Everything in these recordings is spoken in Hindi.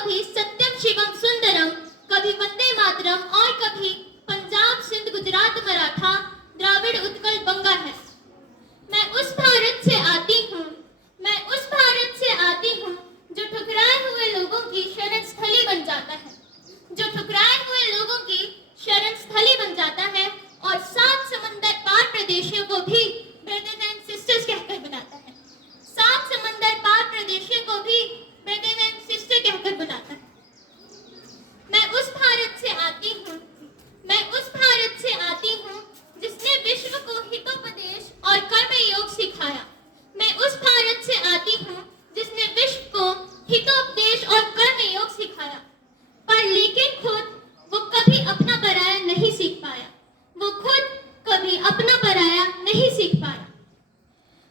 कभी सत्यम शिवम सुंदरम, कभी वंदे मातरम और कभी पंजाब सिंध गुजरात मराठा द्राविड़ उत्कल बंगा है। मैं उस भारत से आती हूँ, मैं उस भारत से आती हूँ जो ठुकराए हुए लोगों की शरण स्थली बन जाता है, जो ठुकराए हुए लोगों की शरण स्थली बन जाता है और 7 समंदर पार प्रदेशों को भी ब्रदर्स एंड सिस्टर्स कहकर बुलाता है। 7 समंदर पार प्रदेशों को भी ब्रदर्स एंड सिस्टर कहकर बुलाता है। मैं उस भारत से आती हूँ, मैं उस भारत से आती हूँ जिसने विश्व को हितोपदेश और कर्म योग सिखाया। मैं उस भारत से आती हूँ जिसने विश्व को हितोपदेश और कर्म योग सिखाया, पर लेकिन खुद वो कभी अपना पराया नहीं सीख पाया, वो खुद कभी अपना पराया नहीं सीख पाया।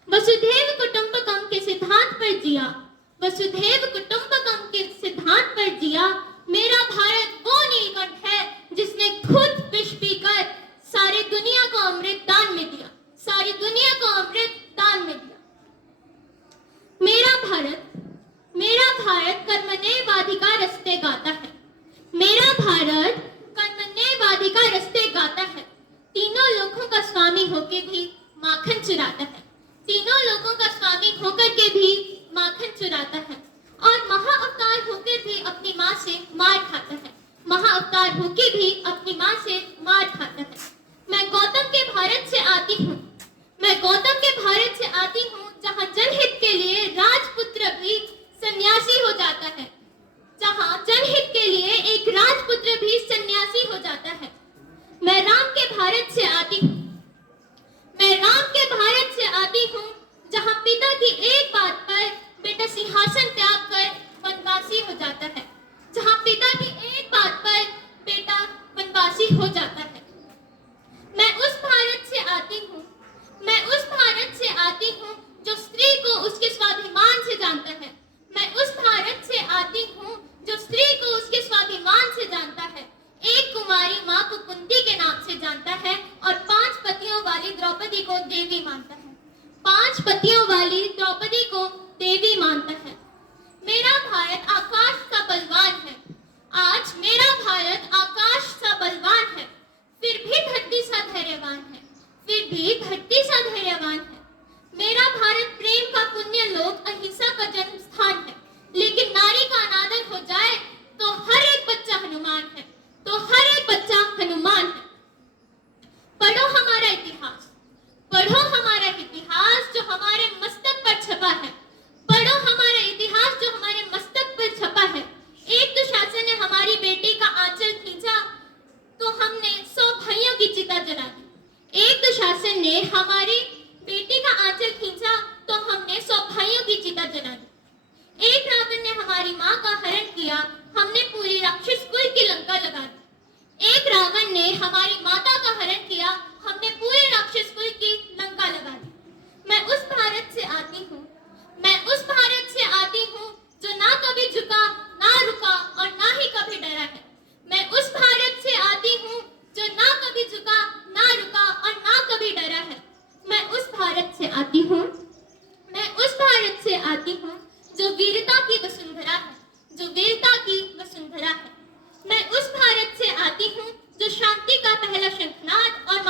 वसुधैव कुटुंबकम के सिद्धांत पर जिया, वसुधैव कुटुंबकम के सिद्धांत पर जिया। मेरा भारत वो नीलकंठ है जिसने खुद विष पीकर सारी दुनिया को अमृत दान में दिया, सारी दुनिया को अमृत दान में दिया। मेरा भारत कर्मण्येवाधिकार रस्ते गाता है, मेरा भारत कर्मण्येवाधिकार रस्ते गाता है। तीनों लोगों का स्वामी होकर भी माखन चुराता है, तीनों लोगों का स्वामी होकर के भी माखन चुराता है और महाअवतार होकर भी अपनी माँ से मार खाता है, महाअवतार होकर भी अपनी माँ से मार खाता है। मैं गौतम के भारत से आती हूँ, मैं गौतम के भारत से आती हूँ जहाँ जनहित के लिए राजपुत्र भी सन्यासी हो जाता है, जहाँ जनहित के लिए एक राजपुत्र भी सन्यासी हो जाता है। मैं राम के भारत से आती हूँ, मैं राम के भारत से आती हूँ जहाँ पिता की एक बात पर बेटा सिंहासन त्याग कर वनवासी हो जाता है, जहाँ पिता की एक बात पर बेटा वनवासी हो जाता है। मैं उस भारत से आती हूँ, मैं उस भारत से आती हूँ जो स्त्री को उसके स्वाभिमान से जानता है, मैं उस भारत से आती हूँ जो स्त्री को उसके स्वाभिमान से जानता है। एक कुमारी माँ को कुंती के नाम से जानता है और 5 पतियों वाली द्रौपदी को देवी मानता है, 5 पतियों वाली द्रौपदी को देवी मानता है। मेरा भारत आकाश सा बलवान है, आज मेरा भारत आकाश सा बलवान है, फिर भी धरती सा धैर्यवान है, फिर भी धरती सा धैर्यवान है। मेरा भारत प्रेम का पुण्य लोक, अहिंसा का जन्म स्थान है, लेकिन नारी का अनादर हो जाए तो हर एक बच्चा हनुमान है, तो हर एक बच्चा हनुमान है। पढ़ो हमारा इतिहास, पढ़ो हमारा इतिहास जो हमारे मस्तक पर छपा है, पढ़ो हमारा इतिहास जो हमारे मस्तक पर छपा है। एक दुशासन ने हमारी बेटी का आंचल खींचा तो हमने 100 भाइयों की चिता जला दी, एक दुशासन ने हमारी बेटी का आंचल खींचा तो हमने 100 भाइयों की चिता जला दी। एक रावण ने हमारी माँ का हरण किया, हमने पूरी राक्षस कुल की लंका लगा दी। एक रावण ने हमारी माता का हरण किया, हमने पूरे राक्षस कुल की लंका लगा दी। मैं उस भारत से आती हूँ, मैं उस भारत से आती हूँ जो ना कभी झुका, ना रुका और ना ही कभी डरा है। मैं उस भारत से आती हूँ जो ना कभी झुका, ना रुका और ना कभी डरा है। मैं उस भारत से आती हूँ, मैं उस भारत से आती हूँ जो वीरता की वसुंधरा है, जो वीरता की वसुंधरा है। मैं उस भारत से आती हूँ जो शांति का पहला शंखनाद और